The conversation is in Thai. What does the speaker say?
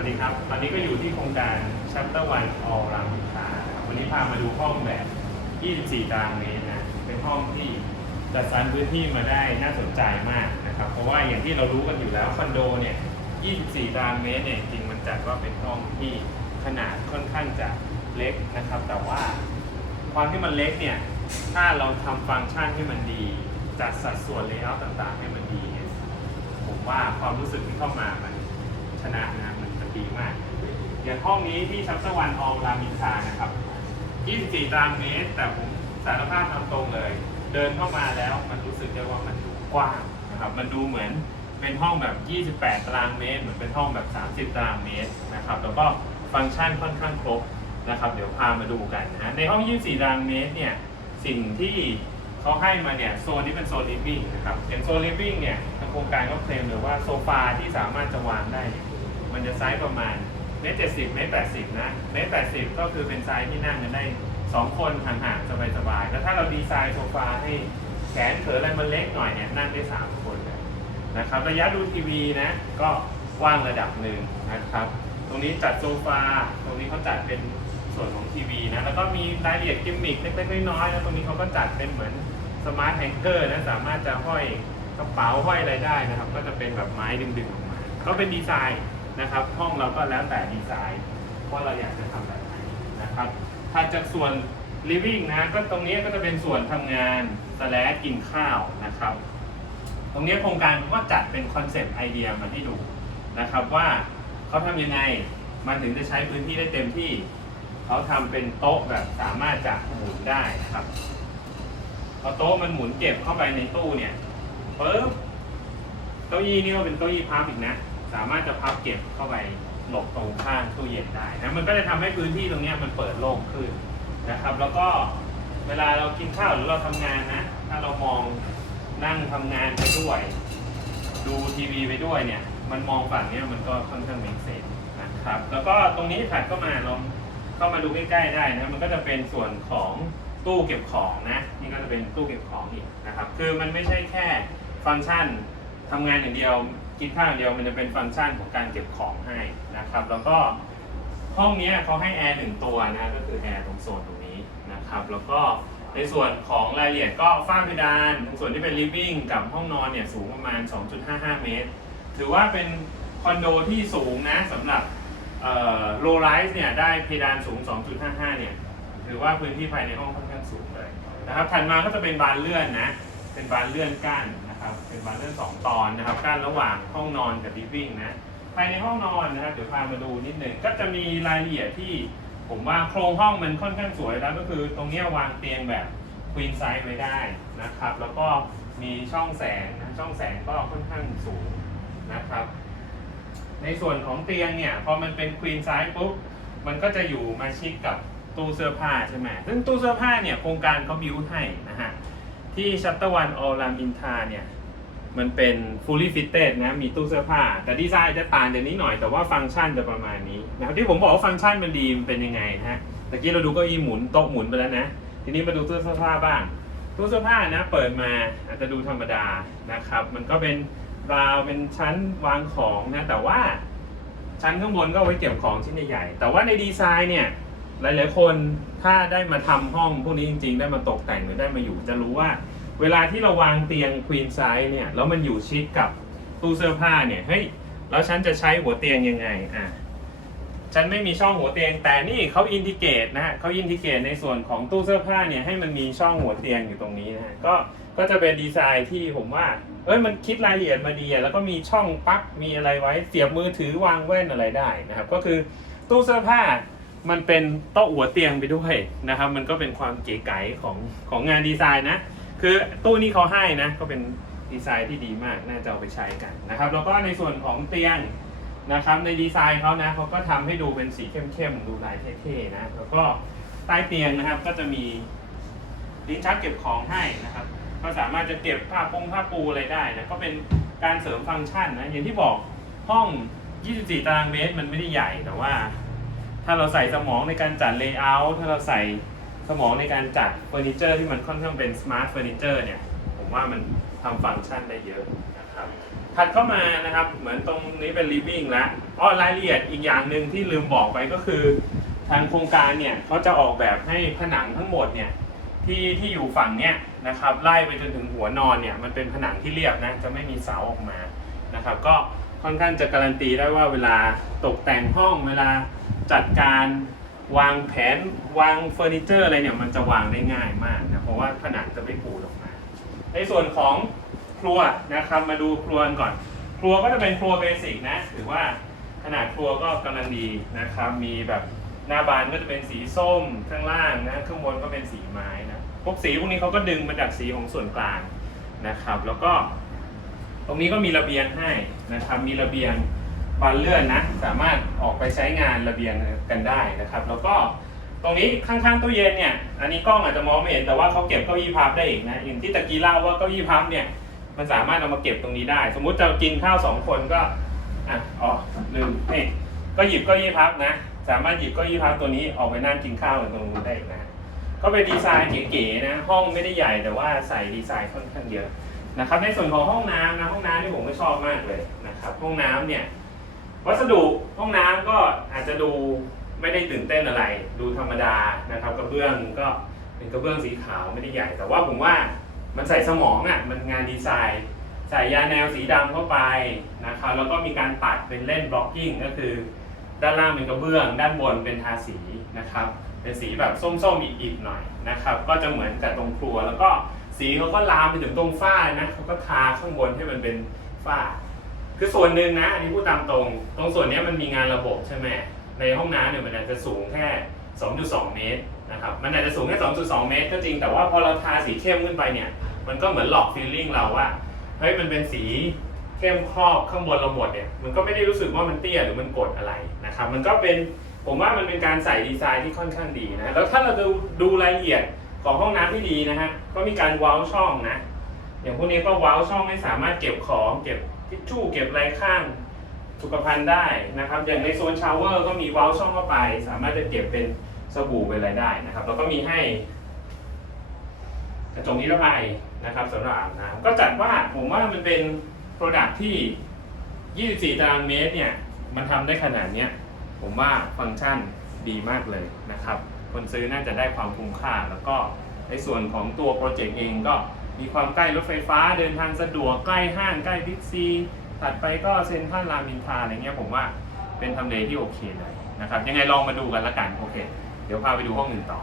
วัสดีครับ ตอนนี้ก็อยู่ที่โครงการ Chapter One All รามอินทราครับวันนี้พามาดูห้องแบบ 24 ตารางเมตรนะ เป็นห้องที่จัดสรรพื้นที่มาได้น่าสนใจมากนะครับ เพราะว่าอย่างที่เรารู้กันอยู่แล้วคอนโดเนี่ย 24 ตารางเมตรเนี่ยจริงมันจัดว่าเป็นห้องที่ขนาดค่อนข้างจะเล็กนะครับ แต่ว่าความที่มันเล็กเนี่ย ถ้าเราทำฟังก์ชันให้มันดี จัดสัดส่วนเลเยอร์ต่างๆ ให้มันดีเนี่ย ผมว่าความรู้สึกที่เข้ามามันชนะนะ ดีมาก อย่างห้องนี้ที่ชัปตะวันออลรามินทานะครับ 24 ตารางเมตร แต่ผมสารภาพตามตรงเลย เดินเข้ามาแล้วมันรู้สึกได้ว่ามันดูกว้างนะครับ มันดูเหมือนเป็นห้องแบบ 28 ตารางเมตร เหมือนเป็นห้องแบบ 30 ตารางเมตรนะครับ แล้วก็ฟังก์ชันค่อนข้างครบนะครับ เดี๋ยวพามาดูกันนะ ในห้อง 24 ตารางเมตรเนี่ย สิ่งที่เขาให้มาเนี่ยโซนนี้เป็นโซนลิฟวิ่งนะครับอย่างโซนลิฟวิ่งเนี่ยทางโครงการก็เคลมเลยว่าโซฟาที่สามารถจะวางได้เนี่ย มันจะไซส์ประมาณเมตรเจ็ดสิบเมตรแปดสิบนะเมตรแปดสิบก็คือเป็นไซส์ที่นั่งกันได้สองคนห่างๆสบายๆแล้วถ้าเราดีไซน์โซฟาให้แขนเขินอะไรมันเล็กหน่อยเนี่ยนั่งได้สามคนเลยนะครับระยะดูทีวีนะก็กว้างระดับหนึ่งนะครับ ตรงนี้จัดโซฟาตรงนี้เขาจัดเป็นส่วนของทีวีนะแล้วก็มีรายละเอียดกิมมิคเล็กๆน้อยๆนะตรงนี้เขาก็จัดเป็นเหมือนสมาร์ทแฮงเกอร์นะสามารถจะห้อยกระเป๋าห้อยอะไรได้นะครับ ก็จะเป็นแบบไม้ดึงๆออกมา ก็เป็นดีไซน์ นะครับ ห้องเราก็แล้วแต่ดีไซน์ว่าเราอยากจะทำแบบไหนนะครับถัดจากส่วน living นะก็ตรงนี้ก็จะเป็นส่วนทำงานสแลดกินข้าวนะครับ ตรงนี้โครงการก็จัดเป็นคอนเซปต์ไอเดียมาให้ดูนะครับว่าเขาทำยังไงมันถึงจะใช้พื้นที่ได้เต็มที่ เขาทำเป็นโต๊ะแบบสามารถจะหมุนได้นะครับพอโต๊ะมันหมุนเก็บเข้าไปในตู้เนี่ยปึ๊บเก้าอี้นี่ก็เป็นเก้าอี้พับอีกนะ สามารถจะพับเก็บเข้าไปหลบตรงข้างตู้เย็นได้นะมันก็จะทำให้พื้นที่ตรงนี้มันเปิดโล่งขึ้นนะครับ แล้วก็เวลาเรากินข้าวหรือเราทำงานนะ ถ้าเรามองนั่งทำงานไปด้วย ดูทีวีไปด้วยเนี่ย มันมองฝั่งนี้มันก็ค่อนข้างมีเซนนะครับ แล้วก็ตรงนี้ถัดเข้ามาลองเข้ามาดูใกล้ๆได้นะมันก็จะเป็นส่วนของตู้เก็บของนะนี่ก็จะเป็นตู้เก็บของอีกนะครับ คือมันไม่ใช่แค่ฟังก์ชันทำงานอย่างเดียว กินข้าวอย่างเดียวมันจะเป็นฟังก์ชันของการเก็บของให้นะครับ แล้วก็ห้องนี้เขาให้แอร์หนึ่งตัวนะก็คือแอร์ตรงโซนตรงนี้นะครับ แล้วก็ในส่วนของรายละเอียดก็ฝ้าเพดานส่วนที่เป็น living กับห้องนอนเนี่ยสูงประมาณ 2.55 เมตร ถือว่าเป็นคอนโดที่สูงนะสำหรับโลไลท์เนี่ยได้เพดานสูง 2.55 เนี่ยถือว่าพื้นที่ภายในห้องค่อนข้างสูงเลยนะครับถัดมาก็จะเป็นบานเลื่อนนะ เป็นบานเลื่อนกั้น นะครับเป็นบานเลื่อน2ตอนนะครับกั้นระหว่างห้องนอนกับลิฟวิ่งนะภายในห้องนอนนะครับเดี๋ยวพามาดูนิดหนึ่งก็จะมีรายละเอียดที่ผมว่าโครงห้องมันค่อนข้างสวยแล้วก็คือตรงนี้วางเตียงแบบควีนไซส์ไว้ได้นะครับ แล้วก็มีช่องแสงนะช่องแสงก็ค่อนข้างสูงนะครับ ในส่วนของเตียงเนี่ยพอมันเป็นควีนไซส์ปุ๊บมันก็จะอยู่มาชิดกับตู้เสื้อผ้าใช่ไหมซึ่งตู้เสื้อผ้าเนี่ยโครงการเขาบิวให้นะฮะ ที่ชัตตะวันออรามอินทาเนี่ย มันเป็น fully fitted นะ มีตู้เสื้อผ้า แต่ดีไซน์จะต่างจากนี้หน่อยแต่ว่าฟังก์ชันจะประมาณนี้นะครับที่ผมบอกว่าฟังก์ชันมันดีมันเป็นยังไงนะฮะตะกี้เราดูก็อีหมุนโต๊ะหมุนไปแล้วนะ ทีนี้มาดูตู้เสื้อผ้าบ้าง ตู้เสื้อผ้านะ เปิดมาอาจจะดูธรรมดานะครับ มันก็เป็นราวเป็นชั้นวางของนะแต่ว่าชั้นข้างบนก็ไว้เก็บของชิ้นใหญ่ๆแต่ว่าในดีไซน์เนี่ย หลายๆคนถ้าได้มาทำห้องพวกนี้จริง ๆ ได้มาตกแต่งหรือได้มาอยู่จะรู้ว่า เวลาที่เราวางเตียงควีนไซส์เนี่ยแล้วมันอยู่ชิดกับตู้เสื้อผ้าเนี่ยเฮ้ยแล้วฉันจะใช้หัวเตียงยังไงอะฉันไม่มีช่องหัวเตียง แต่นี่เขาอินทิเกตนะฮะเขาอินทิเกตในส่วนของตู้เสื้อผ้าเนี่ยให้มันมีช่องหัวเตียงอยู่ตรงนี้นะฮะก็ก็จะเป็นดีไซน์ที่ผมว่าเอ้ยมันคิดรายละเอียดมาดีแล้วก็มีช่องปลั๊กมีอะไรไว้เสียบมือถือวางแว่นอะไรได้นะครับก็คือตู้เสื้อผ้า มันเป็นโต๊ะหัวเตียงไปด้วยนะครับ มันก็เป็นความเก๋ไก๋ของของงานดีไซน์นะ คือตู้นี้เขาให้นะ ก็เป็นดีไซน์ที่ดีมาก น่าจะเอาไปใช้กันนะครับ แล้วก็ในส่วนของเตียงนะครับ ในดีไซน์เขานะเขาก็ทำให้ดูเป็นสีเข้มๆ ดูลายเท่ๆนะ แล้วก็ใต้เตียงนะครับ ก็จะมีลิ้นชักเก็บของให้นะครับ ก็สามารถจะเก็บผ้าปงผ้าปูอะไรได้นะ ก็เป็นการเสริมฟังก์ชันนะ อย่างที่บอกห้อง 24 ตารางเมตร มันไม่ได้ใหญ่ แต่ว่า ถ้าเราใส่สมองในการจัดเลเยอร์ถ้าเราใส่สมองในการจัดเฟอร์นิเจอร์ที่มันค่อนข้างเป็นสมาร์ทเฟอร์นิเจอร์เนี่ยผมว่ามันทำฟังก์ชันได้เยอะนะครับถัดเข้ามานะครับเหมือนตรงนี้เป็น living แล้วอ๋อรายละเอียดอีกอย่างหนึ่งที่ลืมบอกไปก็คือทางโครงการเนี่ยเขาจะออกแบบให้ผนังทั้งหมดเนี่ยที่ที่อยู่ฝั่งเนี้ยนะครับไล่ไปจนถึงหัวนอนเนี่ยมันเป็นผนังที่เรียบนะจะไม่มีเสาออกมานะครับก็ค่อนข้างจะการันตีได้ว่าเวลาตกแต่งห้องเวลา จัดการวางแผนวางเฟอร์นิเจอร์อะไรเนี่ยมันจะวางได้ง่ายมากนะเพราะว่าผนังจะไม่ปูดออกมา ในส่วนของครัวนะครับมาดูครัวกันก่อน ครัวก็จะเป็นครัวเบสิกนะถือว่าขนาดครัวก็กำลังดีนะครับมีแบบหน้าบานก็จะเป็นสีส้มข้างล่างนะข้างบนก็เป็นสีไม้นะพวกสีพวกนี้เขาก็ดึงมาจากสีของส่วนกลางนะครับ แล้วก็ ตรงนี้ก็มีระเบียงให้นะครับมีระเบียง บานเลื่อนนะสามารถออกไปใช้งานระเบียงกันได้นะครับ แล้วก็ตรงนี้ข้างๆตู้เย็นเนี่ยอันนี้กล้องอาจจะมองไม่เห็นแต่ว่าเขาเก็บเก้าอี้พับได้อีกนะอย่างที่ตะกี้เล่าว่าเก้าอี้พับเนี่ยมันสามารถเอามาเก็บตรงนี้ได้ สมมุติจะกินข้าวสองคนก็อะอ๋อลืมนี่ก็หยิบเก้าอี้พับนะสามารถหยิบเก้าอี้พับตัวนี้ออกไปนั่งกินข้าวกันตรงนู้นได้อีกนะก็เป็นดีไซน์เก๋ๆนะ ห้องไม่ได้ใหญ่แต่ว่าใส่ดีไซน์ค่อนข้างเยอะนะครับในส่วนของห้องน้ำนะห้องน้ำที่ผมก็ชอบมากเลยนะครับห้องน้ำเนี่ย วัสดุห้องน้ำก็อาจจะดูไม่ได้ตื่นเต้นอะไร ดูธรรมดานะครับกระเบื้องก็เป็นกระเบื้องสีขาวไม่ได้ใหญ่ แต่ว่าผมว่ามันใส่สมองอะมันงานดีไซน์ ใส่ยาแนวสีดำเข้าไปนะครับแล้วก็มีการตัดเป็นเล่นบล็อกกิ้งก็คือ ด้านล่างเป็นกระเบื้อง ด้านบนเป็นทาสีนะครับเป็นสีแบบส้มๆอีกๆหน่อยนะครับก็จะเหมือนกับตรงครัว แล้วก็สีเขาก็ลามไปถึงตรงฝ้านะเขาก็ทาข้างบนให้มันเป็นฝ้า คือส่วนหนึ่งนะอันนี้พูดตามตรง ตรงส่วนนี้มันมีงานระบบใช่ไหมในห้องน้ำเนี่ยมันอาจจะสูงแค่ 2.2 เมตรนะครับมันอาจจะสูงแค่ 2.2 เมตร ก็จริงแต่ว่าพอเราทาสีเข้มขึ้นไปเนี่ย มันก็เหมือนหลอกฟีลลิ่งเราว่าเฮ้ยมันเป็นสีเข้มครอบข้างบนเราหมดเนี่ยมันก็ไม่ได้รู้สึกว่ามันเตี้ยหรือมันกดอะไรนะครับมันก็เป็นผมว่ามันเป็นการใส่ดีไซน์ที่ค่อนข้างดีนะแล้วถ้าเราดูดูรายละเอียดของห้องน้ำที่ดีนะฮะก็มีการว้าช่องนะอย่างพวกนี้ก็ว้าช่องให้สามารถเก็บของเก็บ ทิชชู่เก็บไรข้างสุขภัณฑ์ได้นะครับ อย่างในโซนชาวเวอร์ก็มีเว้าช่องเข้าไป สามารถจะเก็บเป็นสบู่เป็นอะไรได้นะครับแล้วก็มีให้ กระจกนิรภัยนะครับสำหรับอาบน้ำก็จัดว่าผมว่ามันเป็นโปรดักที่ 24 ตารางเมตรเนี่ยมันทำได้ขนาดเนี้ยผมว่าฟังก์ชันดีมากเลยนะครับ คนซื้อน่าจะได้ความคุ้มค่า แล้วก็ในส่วนของตัวโปรเจกต์เองก็ มีความใกล้รถไฟฟ้าเดินทางสะดวกใกล้ห้างใกล้บิ๊กซีถัดไปก็เซ็นทรัลรามอินทราอะไรเงี้ยผมว่าเป็นทำเลที่โอเคเลยนะครับยังไงลองมาดูกันละกันโอเค เดี๋ยวพาไปดูห้องอื่นต่อ